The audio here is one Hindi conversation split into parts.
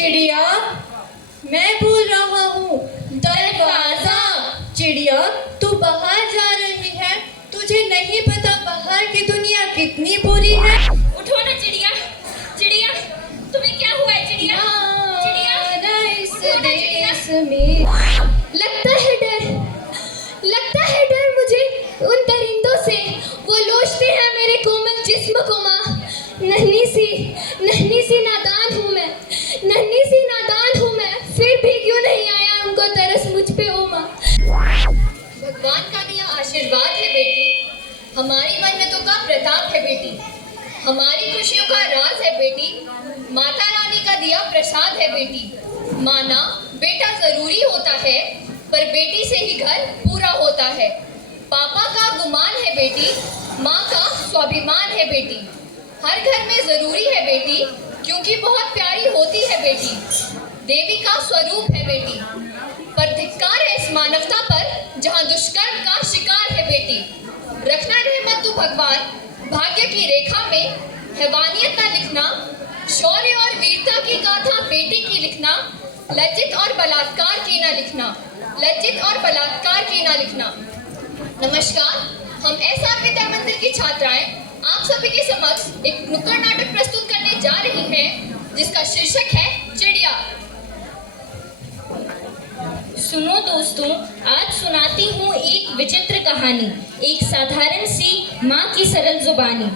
चिड़िया, मैं बोल रहा हूँ, दरवाजा। चिड़िया, तू बाहर जा रही है, तुझे नहीं पता बाहर की दुनिया कितनी बुरी है। उठो ना चिड़िया, चिड़िया, तुम्हें क्या हुआ है चिड़िया? चिड़िया, इस देश में लगता है डर मुझे उन दरिंदों से। वो लोचते हैं मेरे कोमल जिस्म को माँ। नन्ही सी नादान हूँ मैं, फिर भी क्यों नहीं आया उनको तरस मुझ पे ओ माँ। भगवान का दिया आशीर्वाद है बेटी, हमारी मन में तो का प्रताप है बेटी, हमारी खुशियों का राज है बेटी, माता रानी का दिया प्रसाद है बेटी। माना बेटा जरूरी होता है, पर बेटी से ही घर पूरा होता है। पापा का गुमान है बेटी, माँ का स्वाभिमान है बेटी। हर घर में जरूरी है बेटी, क्योंकि बहुत प्यारी होती है बेटी। देवी का स्वरूप है बेटी, पर धिक्कार है इस मानवता पर जहाँ दुष्कर्म का शिकार है बेटी। रखना रहमत तू भगवान, भाग्य की रेखा में हैवानियत ना लिखना, शौर्य और वीरता की गाथा बेटी की लिखना, लज्जित और बलात्कार की ना लिखना, लज्जित और बलात्कार की ना लिखना। नमस्कार, हम एसआर विद्या मंदिर की छात्राएं आप सभी के समक्ष एक नुक्कड़ नाटक प्रस्तुत करने जा रही हैं, जिसका शीर्षक है चिड़िया। सुनो दोस्तों, आज सुनाती हूँ एक विचित्र कहानी, एक साधारण सी माँ की सरल जुबानी।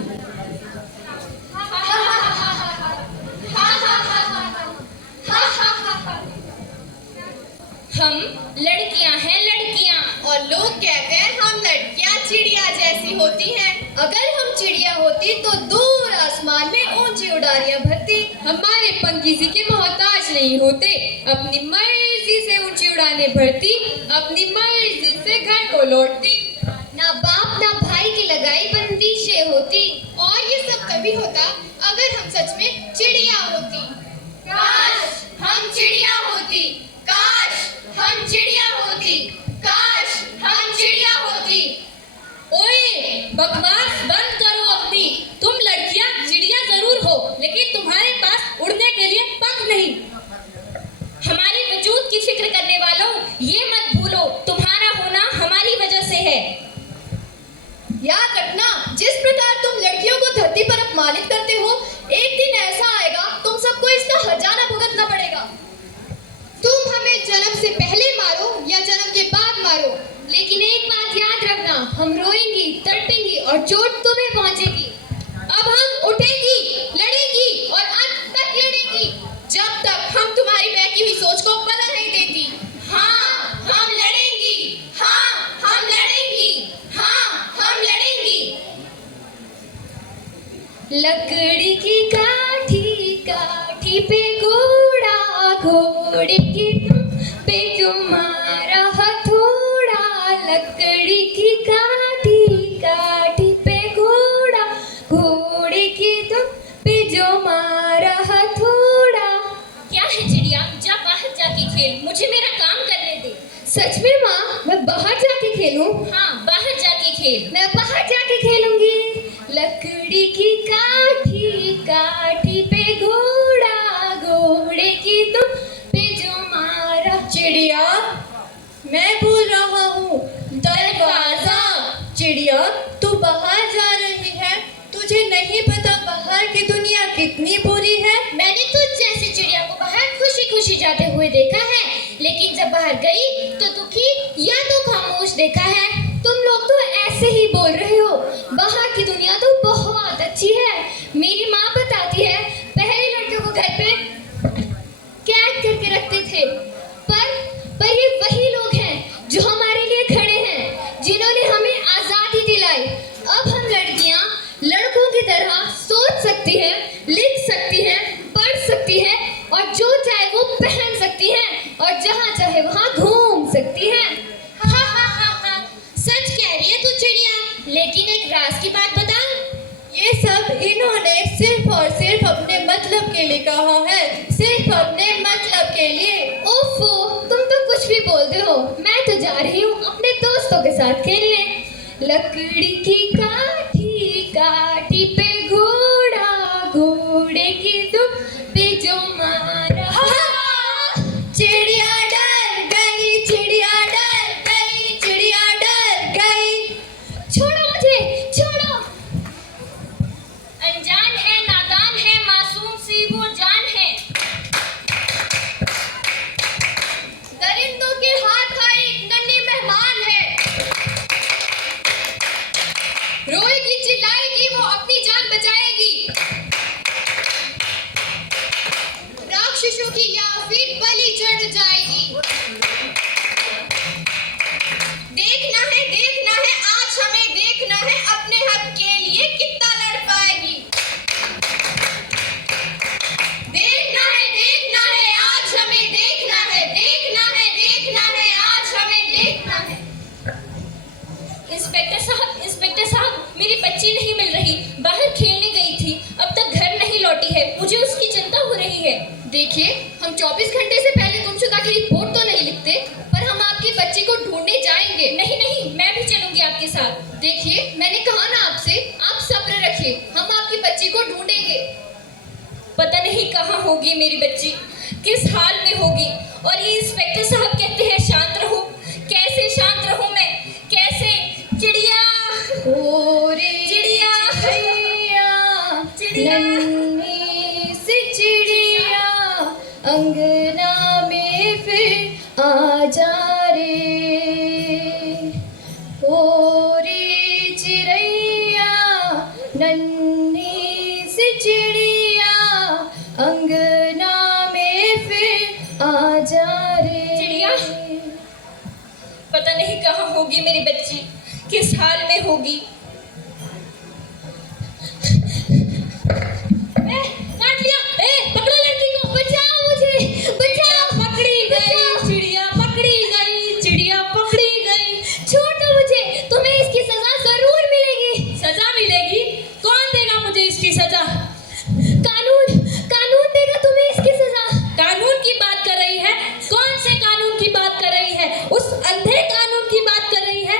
हम लड़कियां हैं लड़कियां, और लोग कहते हैं हम लड़कियां चिड़िया जैसी होती हैं। अगर हम चिड़िया होती तो दूर आसमान में ऊंची उड़ारियां भरती। हमारे पंख किसी के मोहताज नहीं होते, अपनी मर्जी से ऊंची उड़ानें भरती, अपनी मर्जी से घर को लौटती। ना बाप ना भाई की लगाई बंदिशें होती। और ये सब तभी होता अगर हम सच में चिड़िया होती। काश हम चिड़िया होती, काश हम चिड़िया होती, काश हम चिड़िया होती। ओए, बकवास बंद करो अपनी। तुम लड़कियां चिड़िया जरूर हो, लेकिन तुम्हारे पास उड़ने के लिए पंख नहीं। हमारे वजूद की फिक्र करने वालों, ये मत भूलो तुम्हारा होना हमारी वजह से है। याद रखना, जिस प्रकार तुम लड़कियों को धरती पर अपमानित करते हो, एक दिन ऐसा आएगा तुम सबको इसका हर्जाना भुगतना पड़ेगा। तुम हमें जन्म से पहले मारो या जन्म के बाद मारो, लेकिन एक बात याद रखना, हम रोएंगी, तड़पेंगी और चोट तुम्हें पहुंचेगी। अब हम उठेंगी, लड़ेंगी और अंत तक लड़ेंगी, जब तक हम तुम्हारी बहकी हुई सोच को बदल नहीं देती। हाँ, हम लड़ेंगी, हाँ, हम लड़ेंगी, हाँ, हम लड़ेंगी। लकड़ी की काठी काठी पे घोड़ा, घोड़े की दुम पे तुम्हारा हथौड़ा। लकड़ी की काठी काठी पे घोड़ा, घोड़े की दुम पे जो मारा हथौड़ा। क्या है चिड़िया, जा बाहर जाके खेल, मुझे मेरा काम करने दे। सच में माँ, मैं बाहर जाके खेलूं? हाँ, बाहर जाके खेल। मैं बाहर जाके खेलूंगी। लकड़ी की काठी काठी पे घोड़ा, घोड़े की दुम पे जो मारा। चिड़िया, मैं बोल रहा हूँ, दरवाजा। चिड़िया, तू बाहर जा रही है, तुझे नहीं पता बाहर की दुनिया कितनी बुरी है। मैंने तुझ जैसी चिड़िया को बाहर खुशी खुशी जाते हुए देखा है, लेकिन जब बाहर गई तो दुखी या तो खामोश देखा है। तुम लोग तो ऐसे ही बोल रहे हो, बाहर की दुनिया तो बहुत अच्छी है। मेरी माँ बताती है, पहले लड़कियों को घर पे कैद करके रखते थे, पर ये वही लोग हैं जो हमारे लिए खड़े हैं, जिन्होंने हमें आजादी दिलाई। अब हम लड़कियां लड़कों की तरह सोच सकती हैं, लिख सकती हैं, पढ़ सकती हैं और जो चाहे वो पहन सकती हैं और जहाँ चाहे वहाँ घूम सकती हैं। सच कह रही है तू चिड़िया, लेकिन एक राज की बात बता। ये सब इन्होंने सिर्फ और सिर्फ अपने मतलब के लिए कहा है, सिर्फ अपने मतलब के लिए। ओफो, तुम तो कुछ भी बोलते हो। मैं तो जा रही हूँ अपने दोस्तों के साथ खेलने। लकड़ी की काठी काठी पे घोड़ा, घोड़े की दुम पे जो मारा। कोशिशों की या फिर बलि चढ़ जाएगी। देखना है आज हमें देखना है अपने हक के लिए कितना लड़ पाएगी। देखना है आज हमें देखना है आज हमें देखना है। इंस्पेक्टर साहब, मेरी बच्ची नहीं मिल रही। बाहर खेलने गई थी, अब तक घर नहीं लौटी है। मुझे उसकी चिंता हो रही है। देखिए, हम 24 घंटे से पहले गुमशुदा की रिपोर्ट तो नहीं लिखते, पर हम आपकी बच्ची को ढूंढने जाएंगे। नहीं, मैं भी चलूंगी आपके साथ। देखिए, मैंने कहा ना आपसे, आप सब्र रखिए, हम आपकी बच्ची को ढूंढेंगे। पता नहीं कहाँ होगी मेरी बच्ची, किस हाल में होगी। और ये इंस्पेक्टर साहब कहते हैं शांत रहो। कैसे शांत रहूं मैं? कैसे? चिड़िया, चिड़िया, नन्ही सी चिड़िया अंगना में फिर आ जा रे। ओ रे चिड़ैया, नन्ही सी चिड़िया अंगना में फिर आ जा रे। चिड़िया, पता नहीं कहाँ होगी मेरी बच्ची, किस हाल में होगी। काट लिया। पकड़ो लड़की को, बचाओ मुझे, बचाओ। पकड़ी गई चिड़िया, पकड़ी गई चिड़िया, पकड़ी गई। छोड़ो मुझे, तुम्हें इसकी सजा जरूर मिलेगी। सजा मिलेगी? कौन देगा मुझे इसकी सजा? कानून देगा तुम्हें इसकी सजा। कानून की बात कर रही है? कौन से कानून की बात कर रही है? उस अंधे कानून की बात कर रही है?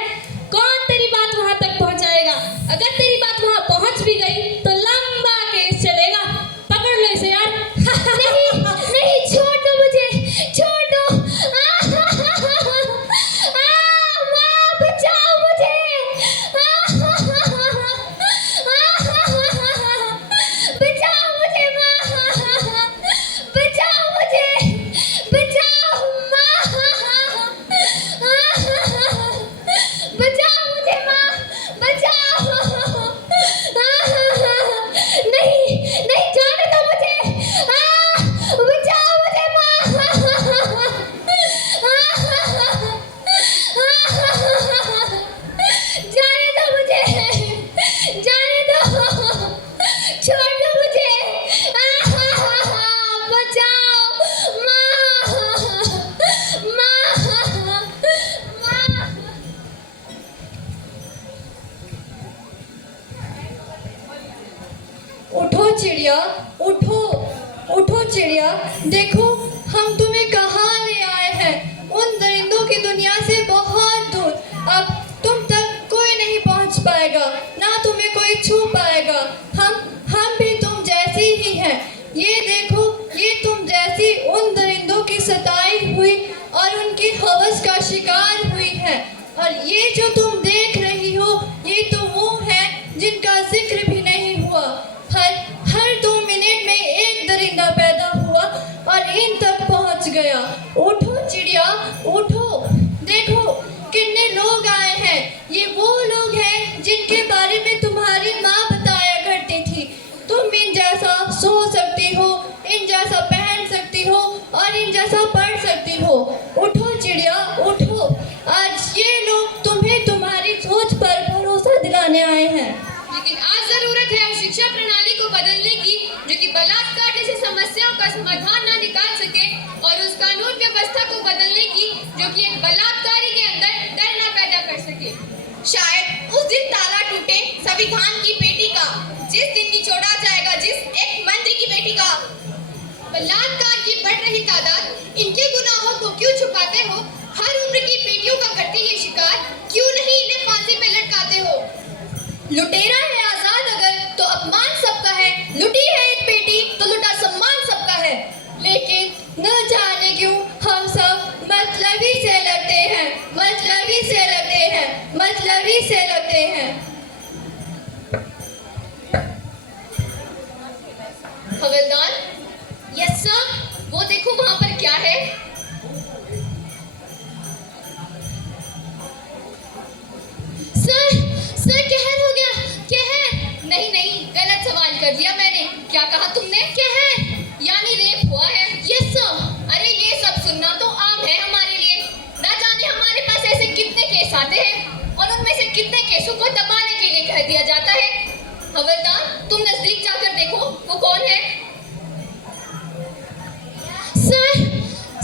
कौन तेरी बात वहां तक पहुंचाएगा? अगर तेरी बात वहां पहुंच भी गई तो लंबा केस चलेगा। पकड़ लो इसे यार। नहीं, छोड़ो मुझे, छोड़ो। माँ, बचाओ मुझे। बचाओ मुझे माँ, बचाओ मुझे, बचाओ माँ, बचाओ मुझे माँ, बचाओ। नहीं, जाने दो मुझे। बचाओ मुझे माँ। जाने दो मुझे, जाने दो, छोड़ दो मुझे। बचाओ माँ। उठो चिड़िया, उठो चिड़िया, देखो हम तुम्हें कहाँ ले आए हैं। उन दरिंदों की दुनिया से बहुत दूर। अब तुम तक कोई नहीं पहुँच पाएगा, ना तुम्हें कोई छू पाएगा। हम भी तुम जैसी ही हैं। ये देखो, ये तुम जैसी उन दरिंदों की सताई हुई और उनकी हवस का शिकार हुई है। और ये जो तुम देख रही हो, ये तो वो है जिनका जिक्र भी नहीं हुआ। हर 2 मिनट में एक दरिंदा पैदा हुआ और इन तक पहुंच गया। उठो चिड़िया, उठो, देखो कितने लोग आए हैं। ये वो लोग हैं जिनके बारे में तुम्हारी माँ बताया करती थी। तुम इन जैसा सो सकती हो, इन जैसा पहन सकती हो और इन जैसा पढ़ सकती हो। उठो चिड़िया, उठो। आज ये लोग तुम्हें तुम्हारी सोच पर भरोसा दिलाने आए हैं। लेकिन आज जरूरत है उस शिक्षा प्रणाली को बदलने की जो कि बलात्कार जैसी समस्याओं का समाधान न निकाल सके, और उस कानून व्यवस्था को बदलने की जो कि एक बलात्कारी के अंदर डर न पैदा कर सके। शायद उस दिन ताला टूटे संविधान की बेटी का, जिस दिन निचोड़ा जाएगा जिस एक मंत्री की बेटी का। बलात्कार की बढ़ रही तादाद, इनके गुनाहों को क्यों छुपाते हो? हर उम्र की बेटियों का करते ये शिकार, क्यों नहीं इन्हें फांसी पे लटकाते हो? लुटेरा है आजाद अगर तो अपमान सबका है, लुटी है एक बेटी तो लुटा सम्मान सबका है। लेकिन न जाने क्यों हम सब मतलबी से लगते हैं, मतलबी से लगते हैं, मतलबी से लगते हैं। हवलदार, यस सर, वो देखो वहां पर क्या है। सर कहर हो गया। कहर? नहीं, गलत सवाल कर दिया मैंने। क्या कहा तुमने? कहर यानी रेप हुआ है। यस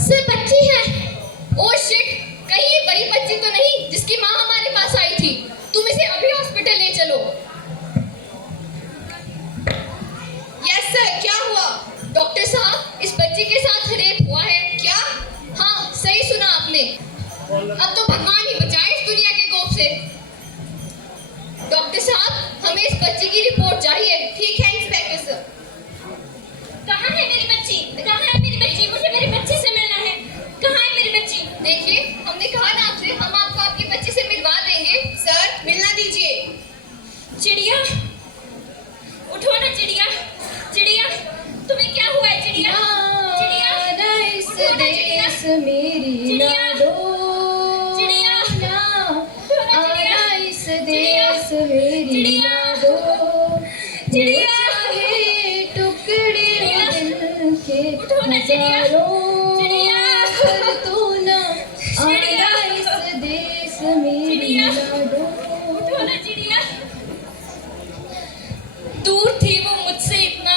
सर बच्ची है। ओह शिट, कहीं ये वही बच्ची तो नहीं जिसकी माँ हमारे पास आई थी? तुम इसे अभी हॉस्पिटल ले चलो। यस सर, क्या हुआ? डॉक्टर साहब, इस बच्ची के साथ रेप हुआ है। क्या? हाँ, सही सुना आपने। अब तो भगवान ही बचाए इस दुनिया के कोप से। डॉक्टर साहब, हमें इस बच्ची की रिपोर्ट चाहिए। ठीक है इंस्पेक्टर सर। कहाँ है मेरी बच्ची? कहाँ है मेरी बच्ची? मुझे मेरी बच्ची से मिलना है। कहाँ है मेरी बच्ची? देखिए, हमने कहा ना आपसे, हम आपको आपकी बच्ची से मिलवा देंगे। सर मिलना दीजिए। चिड़िया, उठो ना चिड़िया। चिड़िया, तुम्हें क्या हुआ है चिड़िया? चिड़िया, इस उठो ना चिड़िया। देश मेरी चिड़िया, लाडो चिड़िया, ना, उठो ना चिड़िया। आना इस चिड़िया, देश मेरी चिड़िया, लाडो। चिड़िया, चाहे टुकड़े चिड़िया, दिल के उठो ना चिड़िया। हजारों, चिड़िया, पर तू ना चिड़िया, आना इस देश मेरी चिड़िया, लाडो। उठो ना चिड़िया। दूर थी वो मुझसे इतना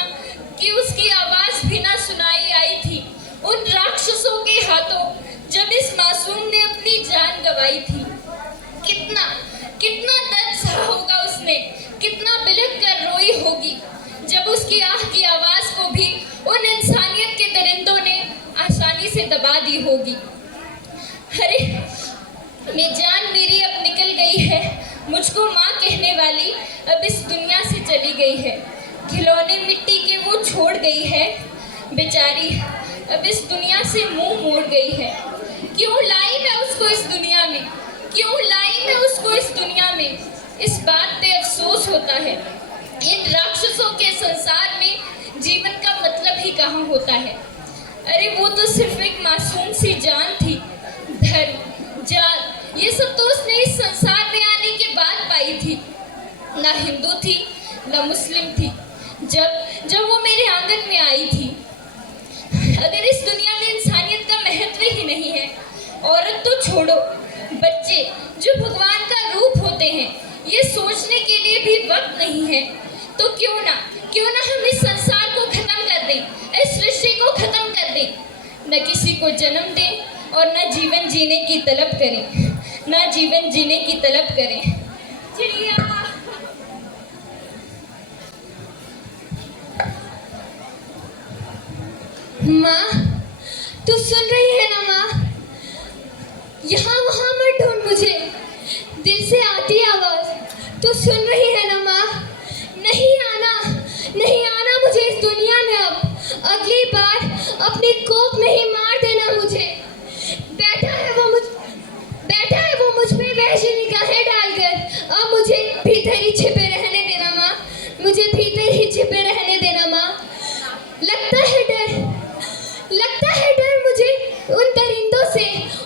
कि उसकी आवाज भी ना सुनाई आई थी उन राक्षसों के हाथों जब इस मासूम ने अपनी जान गंवाई थी। कितना कितना दर्द सहा होगा उसने, कितना बिलख कर रोई होगी जब उसकी आह की आवाज को भी उन इंसानियत के दरिंदों ने आसानी से दबा दी होगी। अरे मैं जान मेरी अब निकल गई है, मुझको माँ कहने वाली अब इस दुनिया से चली गई है। खिलौने मिट्टी के वो छोड़ गई है, बेचारी अब इस दुनिया से मुंह मोड़ गई है। क्यों लाई मैं उसको इस दुनिया में, क्यों लाई मैं उसको इस दुनिया में, इस बात पे अफसोस होता है। इन राक्षसों के संसार में जीवन का मतलब ही कहाँ होता है। अरे वो तो सिर्फ एक मासूम सी जान थी। धर्म, जात, ये सब तो उसने इस संसार में आने के बाद पाई थी। ना हिंदू थी ना मुस्लिम थी जब वो मेरे आंगन में आई थी। अगर इस दुनिया में इंसानियत का महत्व ही नहीं है, औरत तो छोड़ो, बच्चे जो भगवान का रूप होते हैं, ये सोचने के लिए भी वक्त नहीं है, तो क्यों ना हम इस संसार को खत्म कर दें, इस सृष्टि को खत्म कर दें। न किसी को जन्म दें और न जीवन जीने की तलब करें, न जीवन जीने की तलब करें। चिड़िया, माँ, तू सुन रही है ना माँ? यहाँ वहाँ मत ढूंढ मुझे, दिल से आती आवाज। तू सुन रही है ना माँ? नहीं आना मुझे इस दुनिया में अब। अगली बार अपनी कोप में ही मार देना मुझे। बैठा है वो मुझ पे वहशी निगाहें डालकर। अब मुझे भीतर ही छिपे रहने देना माँ, मुझे भीतर ही छिपे रहने देना माँ। लगता है डर मुझे उन दरिंदों से,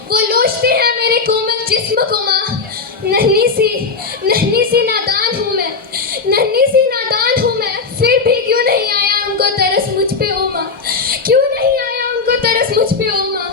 वो लोचते हैं मेरे कोमल जिस्म को माँ। नन्ही सी नादान हूँ मैं, फिर भी क्यों नहीं आया उनको तरस मुझ पे ओ माँ, क्यों नहीं आया उनको तरस मुझ पे ओ माँ।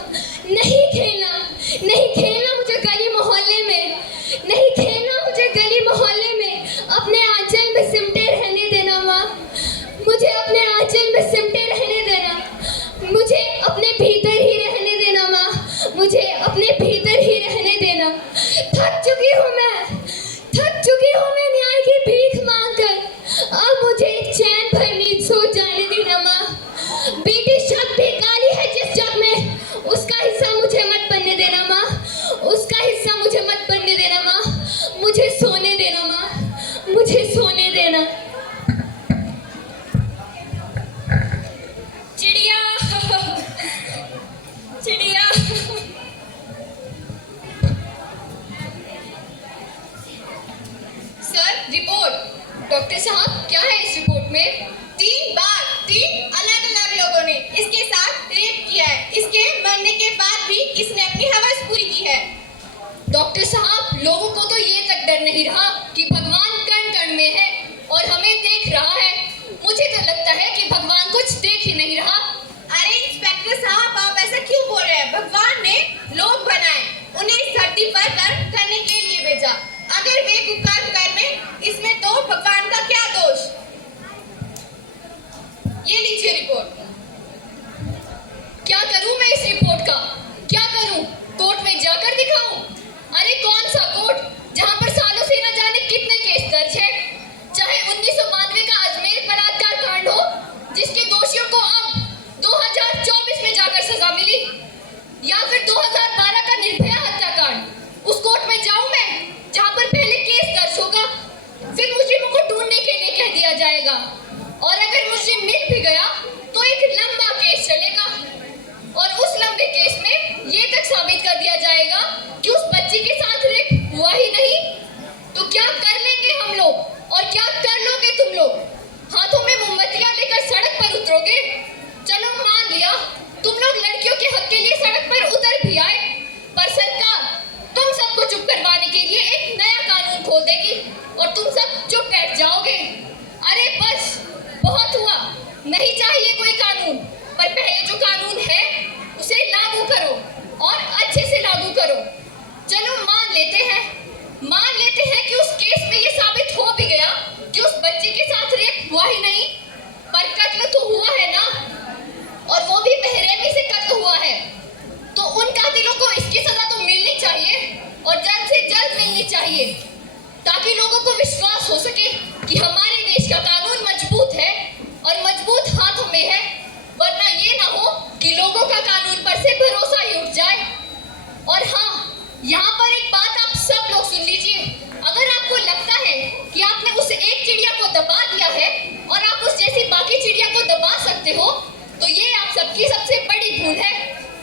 आपकी सबसे बड़ी भूल है,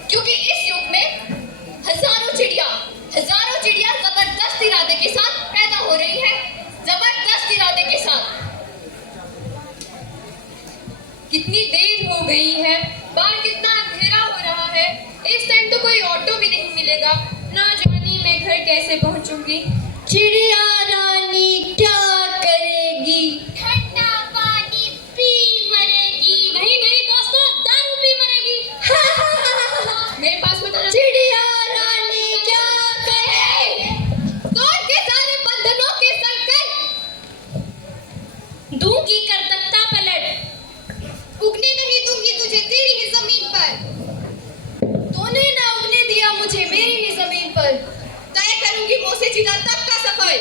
क्योंकि इस युग में हजारों चिड़िया जबरदस्त इरादे के साथ पैदा हो रही है, जबरदस्त इरादे के साथ। कितनी देर हो गई है, बाहर कितना अंधेरा हो रहा है। इस टाइम तो कोई ऑटो भी नहीं मिलेगा, ना जाने मैं घर कैसे पहुंचूंगी। चिड़िया रानी क्या करेगी? ठंडा पानी पी मरेगी। नहीं नहीं दोस्तों, दारू पी मरेगी। मेरे पास मत आना। चिड़िया रानी क्या करे? तोड़ के सारे बंधनों के संकट, दूंगी करतकता पलट। उगने नहीं दूंगी तुझे तेरी ही जमीन पर। तूने ना उगने दिया मुझे मेरी ही जमीन पर। तय करूंगी मुंह से जिदा तक का सफर।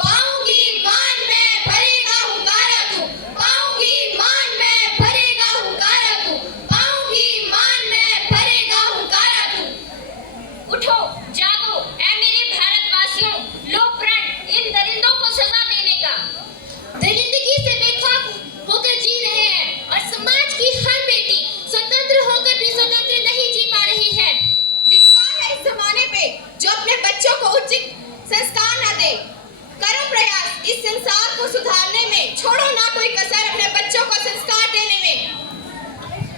पाऊंगी मान में भरेगा हुंकारा तू। पाऊंगी मान में भरेगा हुंकारा तू। पाऊंगी मान में भरेगा हुंकारा तू। उठो, जागो, ऐ मेरे भारतवासियों, लो प्रण इन दरिंदों को सजा देने का। दरिंदगी से बेखौफ होकर जी रहे हैं और समाज की हर बेटी स्वतंत्र होकर भी स्वतंत्र नहीं जी पा रही है। धिक्कार है इस जमाने पे जो अपने बच्चों को उचित संस्कार न दे। करो प्रयास इस संसार को सुधारने में, छोड़ो ना कोई कसर अपने बच्चों को संस्कार देने में।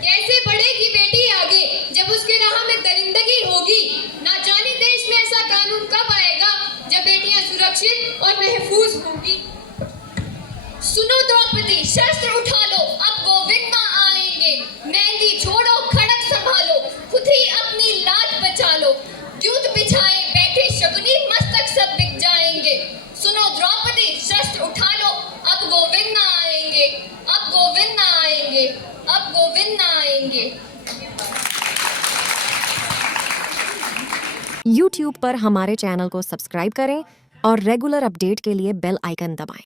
कैसे बढ़ेगी बेटी आगे जब उसके राह में दरिंदगी होगी। ना जाने देश में ऐसा कानून कब आएगा जब बेटियां सुरक्षित और महफूज होंगी। सुनो द्रौपदी, शस्त्र उठा लो, अब गोविंद माँ आएंगे। मेहंदी छोड़ो, खड़क संभालो, खुद ही अपनी लाज बचा लो। द्यूत बिछाए बैठे शकुनी, मस्तक सब बिक जाएंगे। सुनो द्रौपदी, शस्त्र उठा लो, अब गोविंद माँ आएंगे, अब गोविंद माँ आएंगे, अब गोविंद माँ आएंगे। YouTube पर हमारे चैनल को सब्सक्राइब करें और रेगुलर अपडेट के लिए बेल आइकन दबाएं।